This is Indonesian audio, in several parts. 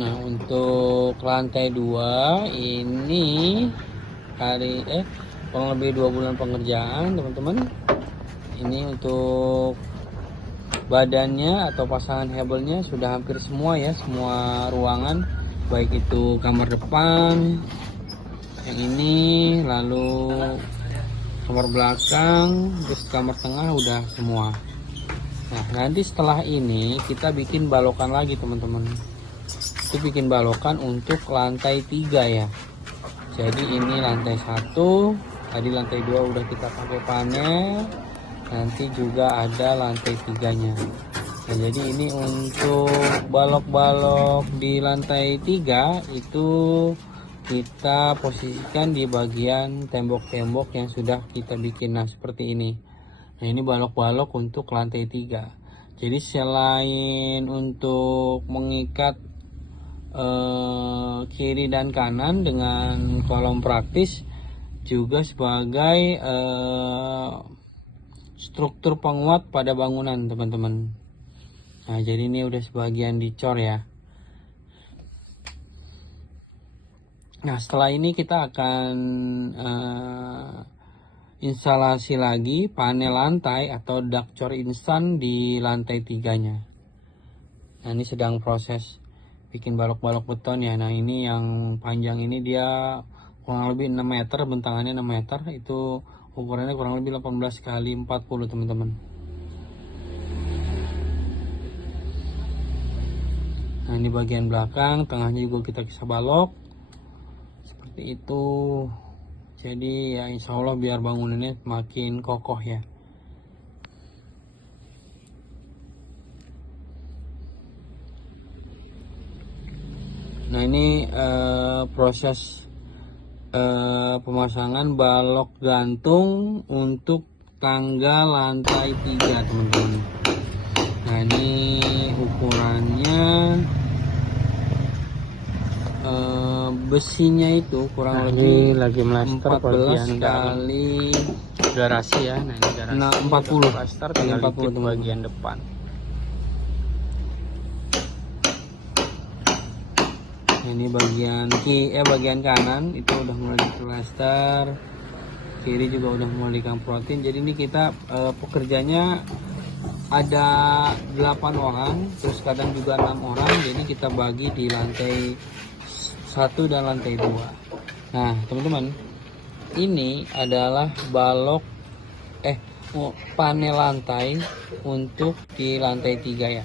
Nah, untuk lantai 2 ini kurang lebih 2 bulan pengerjaan, teman-teman. Ini untuk badannya atau pasangan hebelnya sudah hampir semua ya, semua ruangan, baik itu kamar depan yang ini, lalu kamar belakang, terus kamar tengah udah semua. Nah, nanti setelah ini kita bikin balokan lagi, teman-teman. Itu bikin balokan untuk lantai 3 ya. Jadi ini lantai 1, tadi lantai 2 udah kita pakai panel, nanti juga ada lantai 3-nya. Nah, jadi ini untuk balok-balok di lantai 3 itu kita posisikan di bagian tembok-tembok yang sudah kita bikin. Nah, seperti ini. Nah, ini balok-balok untuk lantai 3. Jadi selain untuk mengikat kiri dan kanan dengan kolom praktis, juga sebagai struktur penguat pada bangunan, teman-teman. Nah, jadi ini udah sebagian dicor ya. Nah, setelah ini kita akan instalasi lagi panel lantai atau dakcor instan di lantai 3-nya. Nah, ini sedang proses bikin balok-balok beton ya. Nah, ini yang panjang ini dia kurang lebih 6 meter, bentangannya 6 meter. Itu ukurannya kurang lebih 18 kali 40, teman-teman. Nah, ini bagian belakang, tengahnya juga kita bisa balok seperti itu. Jadi ya insya Allah biar bangunannya makin kokoh ya. Nah, ini proses pemasangan balok gantung untuk tangga lantai 3, teman-teman. Nah, ini ukurannya besinya itu kurang lebih lagi 14 kali garasi ya. Nah, ini garasi 40 plaster, tinggal 40 dikit bagian depan. Ini bagian kanan itu udah mulai diplaster, kiri juga udah mulai dikamprotin. Jadi ini kita pekerjanya ada 8 orang, terus kadang juga 6 orang. Jadi kita bagi di lantai 1 dan lantai 2. Nah, teman-teman, ini adalah panel lantai untuk di lantai 3 ya.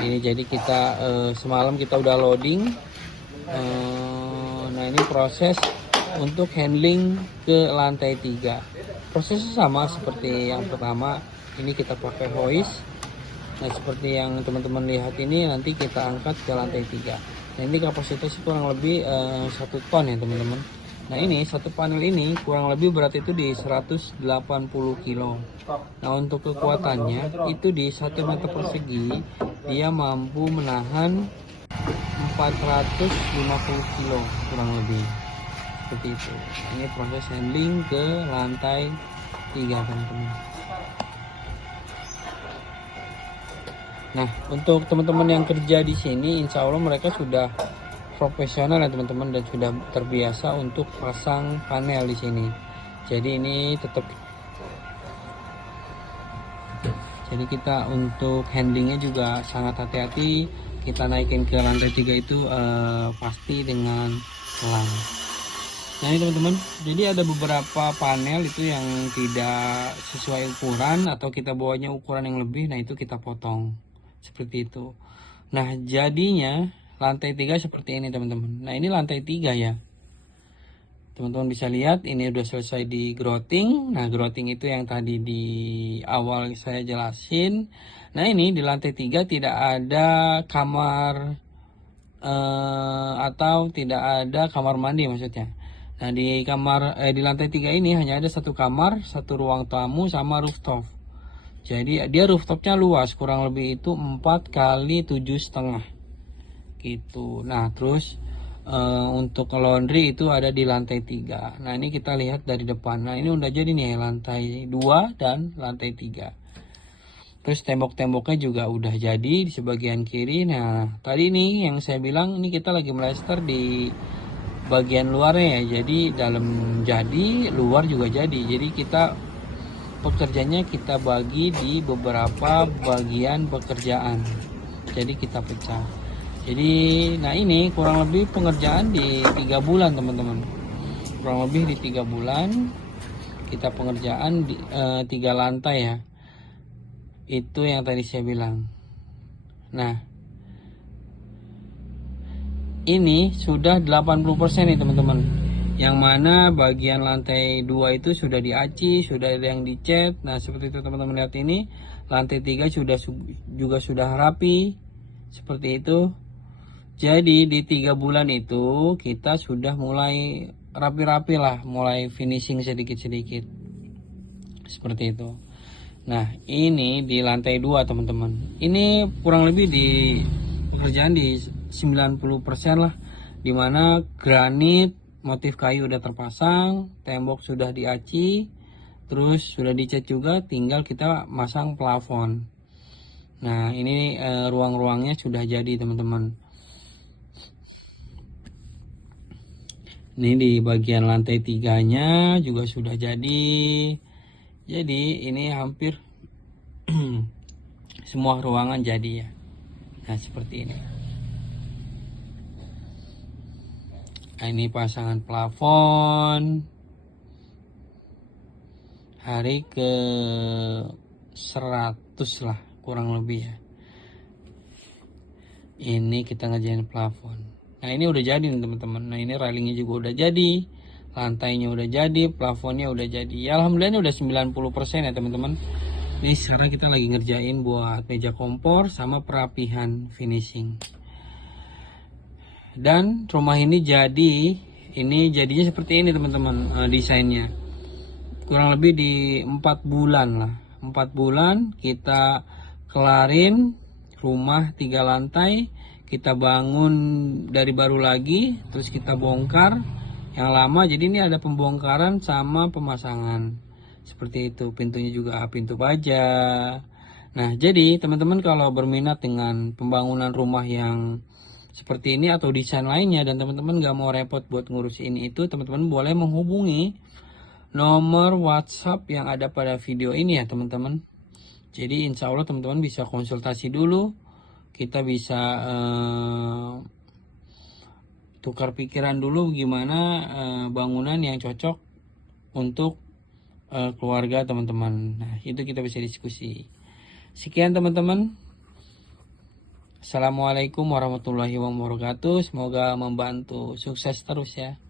Ini jadi kita semalam kita udah loading. Nah, ini proses untuk handling ke lantai 3. Prosesnya sama seperti yang pertama. Ini kita pakai hoist. Nah, seperti yang teman-teman lihat ini, nanti kita angkat ke lantai 3. Nah, ini kapasitasnya kurang lebih 1 ton ya, teman-teman. Nah, ini satu panel ini kurang lebih berat itu di 180 kilo. Nah, untuk kekuatannya itu di 1 meter persegi dia mampu menahan 450 kilo kurang lebih, seperti itu. Ini proses handling ke lantai 3, teman-teman. Nah, untuk teman-teman yang kerja di sini, insya Allah mereka sudah profesional ya, teman-teman, dan sudah terbiasa untuk pasang panel di sini. Jadi ini jadi kita untuk handlingnya juga sangat hati-hati. Kita naikin ke lantai 3 itu pasti dengan pelan. Nah, ini teman-teman, jadi ada beberapa panel itu yang tidak sesuai ukuran atau kita bawanya ukuran yang lebih. Nah, itu kita potong seperti itu. Nah, jadinya lantai 3 seperti ini, teman-teman. Nah, ini lantai 3 ya. Teman-teman bisa lihat ini udah selesai di grouting. Nah, grouting itu yang tadi di awal saya jelasin. Nah, ini di lantai 3 tidak ada kamar atau tidak ada kamar mandi maksudnya. Nah, di lantai 3 ini hanya ada satu kamar, satu ruang tamu sama rooftop. Jadi dia rooftopnya luas, kurang lebih itu 4 kali 7,5 gitu. Nah, terus untuk laundry itu ada di lantai 3. Nah, ini kita lihat dari depan. Nah, ini udah jadi nih lantai 2 dan lantai 3. Terus tembok-temboknya juga udah jadi di sebagian kiri. Nah, tadi nih yang saya bilang ini kita lagi melester di bagian luarnya ya. Jadi dalam jadi, luar juga jadi. Jadi kita pekerjaannya kita bagi di beberapa bagian pekerjaan. Jadi kita pecah. Jadi, nah ini kurang lebih pengerjaan di 3 bulan teman-teman. Kurang lebih di 3 bulan kita pengerjaan di 3 lantai ya. Itu yang tadi saya bilang. Nah, ini sudah 80% nih teman-teman. Yang mana bagian lantai 2 itu sudah diaci, sudah ada yang dicat. Nah, seperti itu teman-teman lihat ini. Lantai 3 juga sudah rapi. Seperti itu. Jadi di 3 bulan itu kita sudah mulai rapi-rapi lah, mulai finishing sedikit-sedikit. Seperti itu. Nah, ini di lantai 2 teman-teman. Ini kurang lebih di pekerjaan di 90% lah, dimana granit motif kayu udah terpasang, tembok sudah diaci, terus sudah dicat juga, tinggal kita masang plafon. Nah, ini ruang-ruangnya sudah jadi teman-teman. Ini di bagian lantai 3-nya juga sudah jadi. Jadi ini hampir semua ruangan jadi ya. Nah, seperti ini. Nah, ini pasangan plafon hari ke 100 lah kurang lebih ya. Ini kita ngerjain plafon. Nah, ini udah jadi nih teman-teman. Nah, ini railingnya juga udah jadi, lantainya udah jadi, plafonnya udah jadi ya. Alhamdulillah ini udah 90% ya teman-teman. Ini sekarang kita lagi ngerjain buat meja kompor sama perapihan finishing. Dan rumah ini jadinya seperti ini teman-teman, desainnya. Kurang lebih di 4 bulan lah. 4 bulan kita kelarin rumah 3 lantai, kita bangun dari baru lagi, terus kita bongkar yang lama. Jadi ini ada pembongkaran sama pemasangan. Seperti itu, pintunya juga pintu baja. Nah, jadi teman-teman kalau berminat dengan pembangunan rumah yang seperti ini atau desain lainnya dan teman-teman gak mau repot buat ngurus ini itu, teman-teman boleh menghubungi nomor WhatsApp yang ada pada video ini ya teman-teman. Jadi insya Allah teman-teman bisa konsultasi dulu, kita bisa tukar pikiran dulu gimana bangunan yang cocok untuk keluarga teman-teman. Nah, itu kita bisa diskusi. Sekian teman-teman. Assalamualaikum warahmatullahi wabarakatuh. Semoga membantu, sukses terus ya.